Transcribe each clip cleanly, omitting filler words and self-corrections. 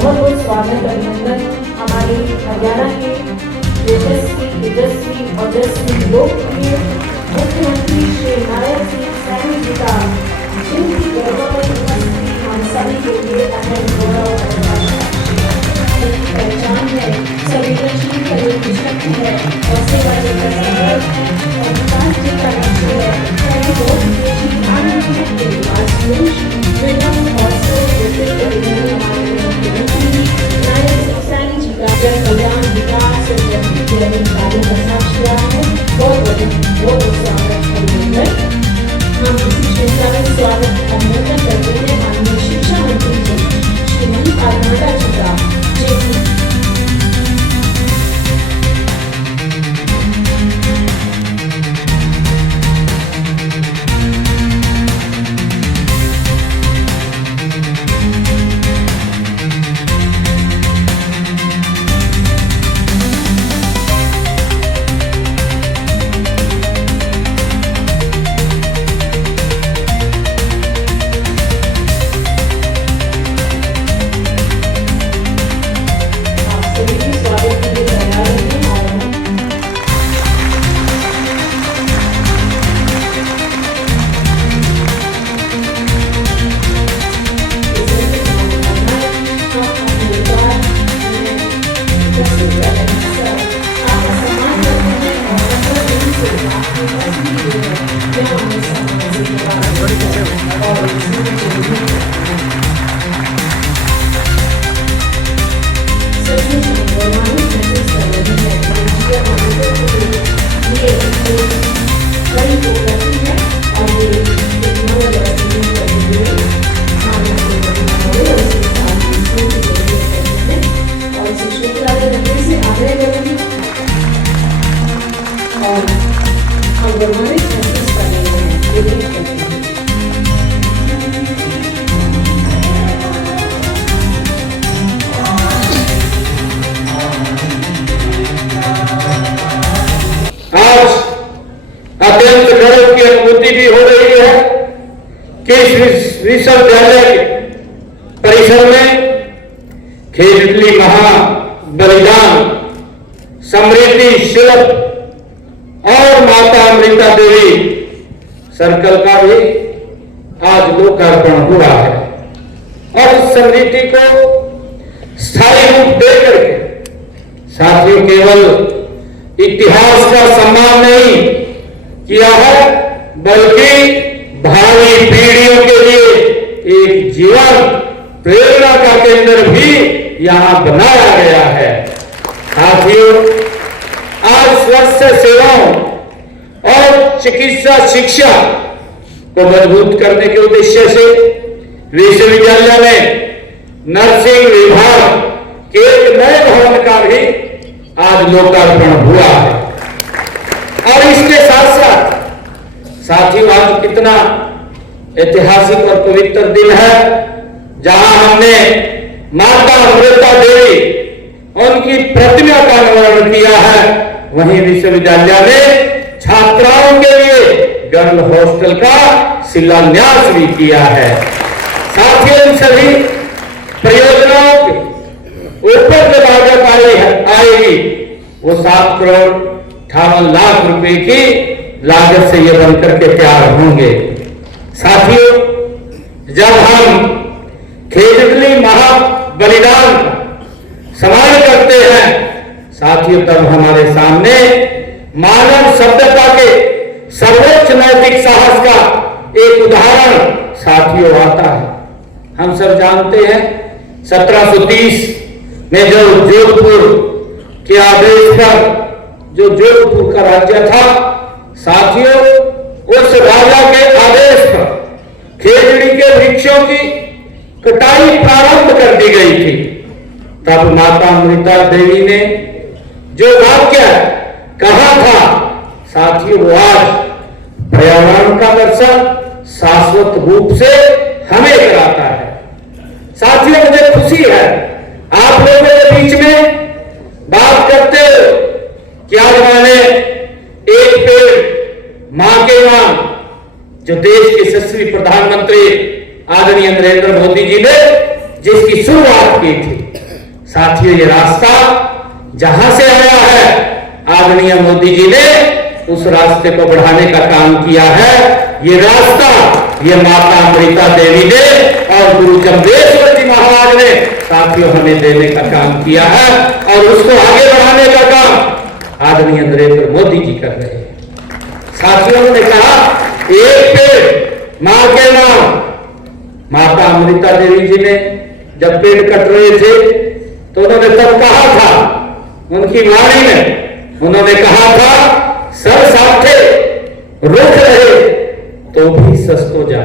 बहुत बहुत स्वागत अभिनंदन हमारे हरियाणा के यशस्वी तेजस्वी ओजस्वी लोकप्रिय मुख्यमंत्री श्री नायक सिंह सैनी जी का जिनकी गौरवमयी उपस्थिति हम सभी के लिए अहम गौरव पहचान है, संवेदनशीलता एक शक्ति है और सेवा लेकर संघर्ष है और विकास का लक्ष्य है। सभी लोग तेजी आनंद के आशुष विनम और हमारे मुख्यमंत्री नायक सिंह सैनी जी का जन कल्याण विकास और जनहित कार्यों का साक्षीदार है। बहुत स्वागत अभिनंदन। हम इसी श्रृंखला में स्वागत अभिनंदन करते हैं माननीय शिक्षा मंत्री जी श्री मणिपाल नाडा जी का अत्यंत गर्व की अनुभूति भी हो रही है कि इस विश्वविद्यालय के परिसर में खेजड़ली महाबलिदान समृद्धि शिल्प और माता अमृता देवी सर्कल का भी आज लोकार्पण हुआ है और इस समृद्धि को स्थायी रूप देकर के साथियों केवल इतिहास का सम्मान नहीं किया है बल्कि भावी पीढ़ियों के लिए एक जीवन प्रेरणा का केंद्र भी यहां बनाया गया है। साथियों, आज स्वास्थ्य सेवाओं और चिकित्सा शिक्षा को मजबूत करने के उद्देश्य से विश्वविद्यालय में नर्सिंग विभाग के एक नए भवन का भी आज लोकार्पण हुआ है और इसके साथ साथ साथियों आज कितना ऐतिहासिक और पवित्र दिन है जहां हमने माता अमृता देवी उनकी प्रतिमा का अनावरण किया है। वहीं विश्वविद्यालय में छात्राओं के लिए गर्ल हॉस्टल का शिलान्यास भी किया है। साथियों, इन सभी परियोजनाओं के ऊपर जो लागत आएगी वो 7,58,00,000 रुपए की लागत से ये बनकर के तैयार होंगे। साथियों, जब हम खेजड़ली महाबलिदान स्मरण करते हैं साथियों, तब हमारे सामने मानव सभ्यता के सर्वोच्च नैतिक साहस का एक उदाहरण साथियों आता है। हम सब जानते हैं 1730 में जो जोधपुर के आदेश पर जो जोधपुर का राज्य था साथियों, उस राजा के आदेश पर खेजड़ी के वृक्षों की कटाई प्रारंभ कर दी गई थी। तब माता अमृता देवी ने जो वाक्य कहा था साथियों, वो आज पर्यावरण का दर्शन शाश्वत रूप से हमें कराता है। साथियों, मुझे खुशी है आप लोगों के बीच में बात करते हो कि आज मैंने एक पेड़ मां के नाम जो देश के यशस्वी प्रधानमंत्री आदरणीय नरेंद्र मोदी जी ने जिसकी शुरुआत की थी साथियों, ये रास्ता जहां से आया है, आदरणीय मोदी जी ने उस रास्ते को बढ़ाने का काम किया है। ये रास्ता ये माता अमृता देवी ने और गुरु जम्बेश्वर जी महाराज ने साथियों हमें देने का काम किया है, और उसको आगे बढ़ाने का काम आदरणीय नरेंद्र मोदी जी कर रहे हैं। साथियों ने कहा एक पेड़ मां के नाम। माता अमृता देवी जी ने जब पेड़ कट रहे थे तो उन्होंने तब कहा था, उनकी वाणी में उन्होंने कहा था, सर साथे रुक रहे तो भी सस्तो जा।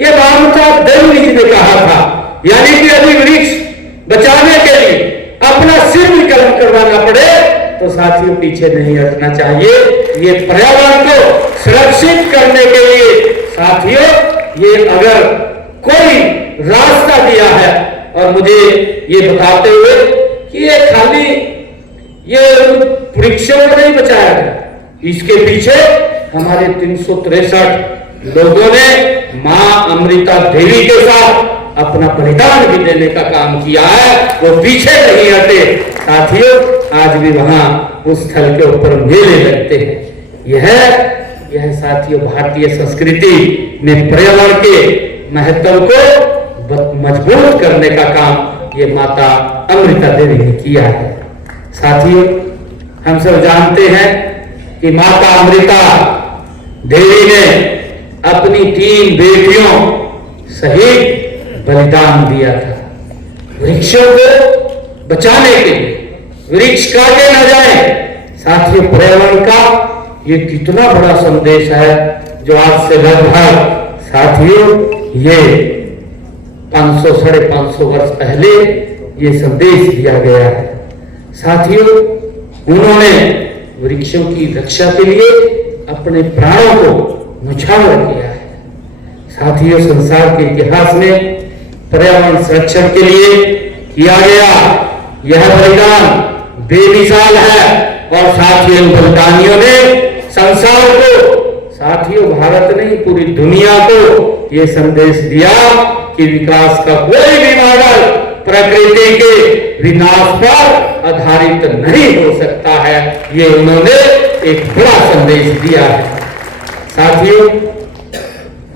ये माता देवी जी ने कहा था, यानी कि यदि वृक्ष बचाने के लिए अपना सिर भी कलम करवाना पड़े तो साथियों पीछे नहीं हटना चाहिए। ये पर्यावरण को सुरक्षित करने के लिए साथियों ये अगर कोई रास्ता दिया है, और मुझे ये बताते हुए कि ये खाली ये वृक्षों को नहीं बचाया गया, इसके पीछे हमारे 363 लोगों ने मां अमृता देवी के साथ अपना बलिदान भी देने का काम किया है, वो पीछे नहीं हटे। साथियों आज भी वहां उस स्थल के ऊपर मेले लगते हैं। यह साथियों भारतीय संस्कृति में पर्यावरण के महत्व को मजबूत करने का काम ये माता अमृता देवी ने किया है। साथियों हम सब जानते हैं कि माता अमृता देवी ने अपनी 3 बेटियों सहित बलिदान दिया था वृक्षों को बचाने के लिए। वृक्ष काटे न जाए। साथियों पर्यावरण का ये कितना बड़ा संदेश है जो आज से लगभग साथियों ये 500-550 वर्ष पहले ये संदेश दिया गया है। साथियों उन्होंने वृक्षों की रक्षा के लिए अपने प्राणों को न्यौछावर किया है। साथियों संसार के इतिहास में पर्यावरण संरक्षण के लिए किया गया यह बलिदान बेमिसाल है, और साथियों बलिदानियों ने संसार को, साथियों भारत नहीं पूरी दुनिया को ये संदेश दिया कि विकास का कोई भी मॉडल प्रकृति के विनाश पर आधारित नहीं हो सकता है। ये उन्होंने एक बड़ा संदेश दिया है। साथियों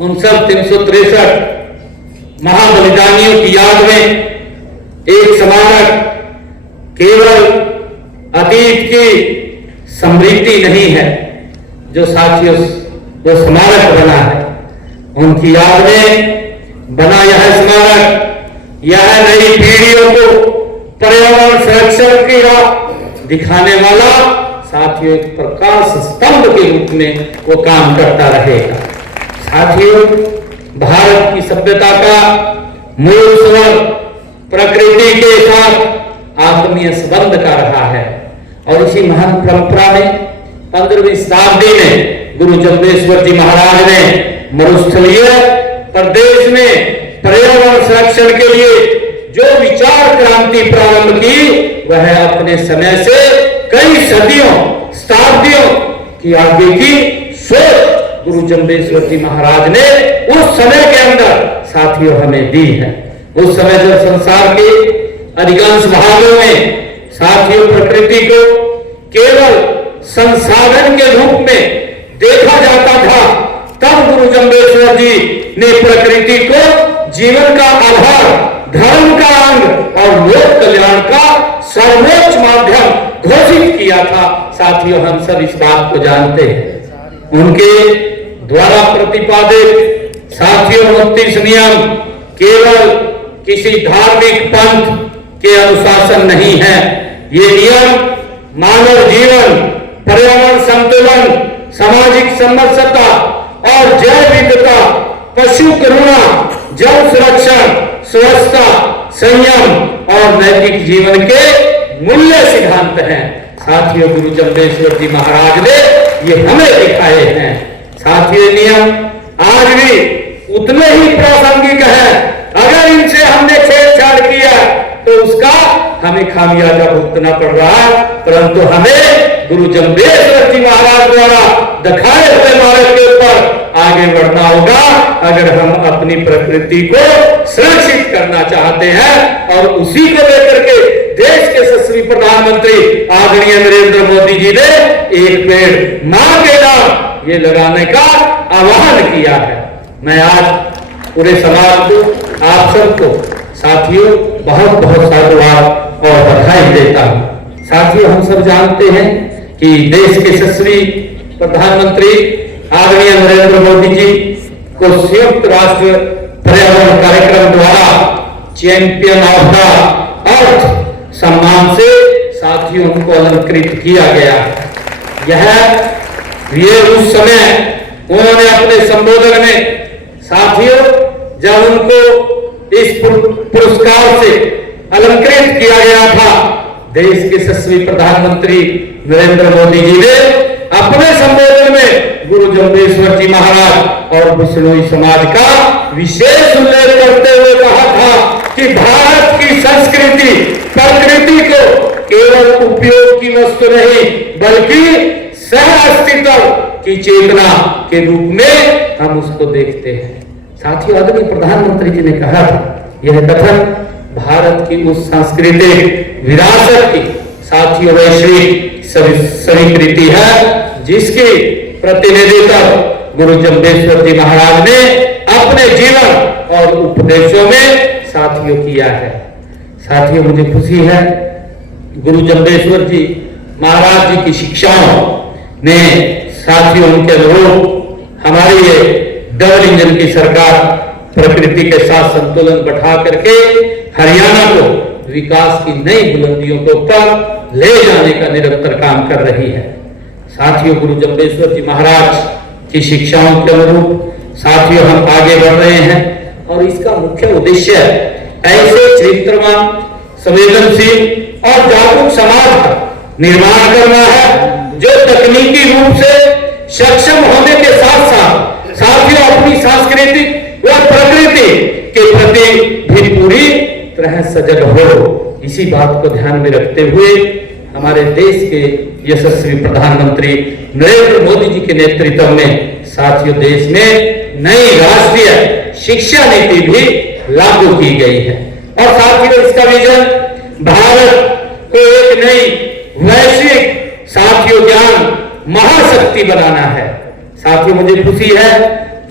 उन सब 363 महाबलिदानियों की याद में एक स्मारक केवल अतीत की स्मृति नहीं है, जो साथियों जो स्मारक बना है उनकी याद में बना यह स्मारक यह नई पीढ़ियों को पर्यावरण संरक्षण की राह दिखाने वाला साथियों एक प्रकाश स्तंभ के रूप में वो काम करता रहेगा। साथियों भारत की सभ्यता का मूल स्वर प्रकृति के साथ आत्मीय संबंध का रहा है, और इसी महान परंपरा में 15वीं शताब्दी में गुरु जम्बेश्वर जी महाराज ने मरुस्थलीय प्रदेश में पर्यावरण संरक्षण के लिए जो विचार क्रांति प्रारंभ की वह अपने समय से कई सदियों शताब्दियों की आगे की सोच गुरु जम्बेश्वर जी महाराज ने उस समय के अंदर साथियों हमें दी है। उस समय जब संसार के अधिकांश भागों में साथियों प्रकृति को केवल संसाधन के रूप में देखा जाता था, तब गुरु जम्बेश्वर जी ने प्रकृति को जीवन का आधार, धर्म का अंग और लोक कल्याण का सर्वोच्च माध्यम घोषित किया था। साथियों हम सब इस बात को जानते हैं। उनके द्वारा प्रतिपादित साथियों 29 नियम केवल किसी धार्मिक पंथ के अनुशासन नहीं है। ये नियम मानव जीवन, पर्यावरण संतुलन, सामाजिक समरसता और जैव विविधता, पशु करुणा, जल संरक्षण, स्वच्छता, संयम और नैतिक जीवन के मूल्य सिद्धांत हैं। साथियों गुरु जम्बेश्वर जी महाराज ने ये हमें दिखाए हैं। साथियों नियम आज भी उतने ही प्रासंगिक है। अगर इनसे हमने छेड़छाड़ किया तो उसका हमें खामियाजा भुगतना पड़ रहा है, परंतु हमें गुरु जम्बेश्वर जी महाराज द्वारा दिखाए हुए मार्ग के ऊपर आगे बढ़ना होगा अगर हम अपनी प्रकृति को सुरक्षित करना चाहते हैं और उसी को लेकर के प्रधानमंत्री आदरणीय नरेंद्र मोदी जी ने एक पेड़ मां के नाम ये लगाने का आह्वान किया है। मैं आज पूरे समाज को, आप सबको साथियों बहुत बहुत साधुवाद और बधाई देता हूं। साथियों, हम सब जानते हैं कि देश के यशस्वी प्रधानमंत्री आदरणीय नरेंद्र मोदी जी को संयुक्त राष्ट्र पर्यावरण कार्यक्रम द्वारा चैंपियन ऑफ द अर्थ सम्मान से साथियों उनको अलंकृत किया गया है। ये उस समय उन्होंने अपने संबोधन में साथियों जब उनको इस पुरस्कार से अलंकृत किया गया था, देश के यशस्वी प्रधानमंत्री नरेंद्र मोदी जी ने अपने संबोधन में गुरु जम्बेश्वर जी महाराज और बिश्नोई समाज का विशेष उल्लेख करते हुए कहा था कि भारत की संस्कृति प्रकृति को केवल उपयोग की वस्तु नहीं बल्कि सह अस्तित्व की चेतना के रूप में हम उसको देखते हैं। साथियों, आदरणीय प्रधानमंत्री जी ने कहा था, यह कथन भारत की उस सांस्कृतिक विरासत की साथियों वैश्विक स्वीकृति है जिसकी प्रतिनिधित्व गुरु जम्बेश्वर जी महाराज ने अपने जीवन और उपदेशों में साथियों किया है। साथियों, मुझे खुशी है गुरु जम्बेश्वर जी महाराज जी की शिक्षाओं ने साथियों उनके अनुरूप हमारी ये डबल इंजन की सरकार प्रकृति के साथ संतुलन बैठा करके हरियाणा को विकास की नई बुलंदियों को ऊपर ले जाने का निरंतर काम कर रही है। साथियों, गुरु जम्बेश्वर जी महाराज की शिक्षाओं के अनुरूप साथियों हम आगे बढ़ रहे हैं और इसका मुख्य उद्देश्य ऐसे चरित्रवान, संवेदनशील और जागरूक समाज का निर्माण करना है जो तकनीकी रूप से सक्षम होने के साथ साथ साथियों अपनी सांस्कृतिक व प्रकृति के प्रति भी पूरी तरह सजग हो। इसी बात को ध्यान में रखते हुए हमारे देश के यशस्वी प्रधानमंत्री नरेंद्र मोदी जी के नेतृत्व में साथियों देश में नई राष्ट्रीय शिक्षा नीति भी लागू की गई है और साथियों इसका विजन भारत को एक नई वैश्विक साथियों ज्ञान महाशक्ति बनाना है। साथियों, मुझे खुशी है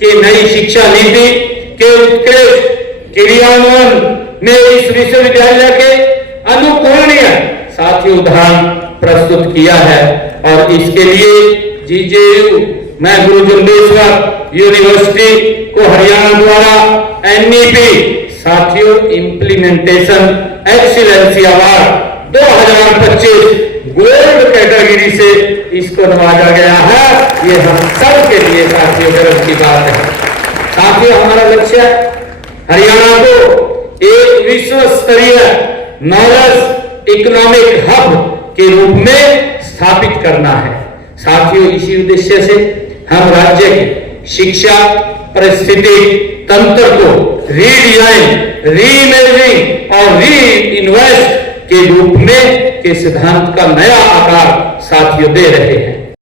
कि नई शिक्षा नीति के उत्कृष्ट क्रियान्वयन में इस विश्वविद्यालय के अनुकरणीय साथियों उदाहरण प्रस्तुत किया है और इसके लिए जीजेयू मैं गुरु जम्बेश्वर यूनिवर्सिटी को हरियाणा द्वारा एनईपी साथियों implementation excellency award 2025 gold category से इसको नवाजा गया है। ये हम सब के लिए साथियों गर्व की बात है। साथियों, हमारा लक्ष्य हरियाणा को एक विश्व स्तरीय नॉलेज इकोनॉमिक हब के रूप में स्थापित करना है। साथियों, इसी उद्देश्य से हम राज्य के शिक्षा परिस्थिति तंत्र को रीडिजाइन, रीइमेजिंग और रीइन्वेस्ट के रूप में के सिद्धांत का नया आकार साथियों दे रहे हैं।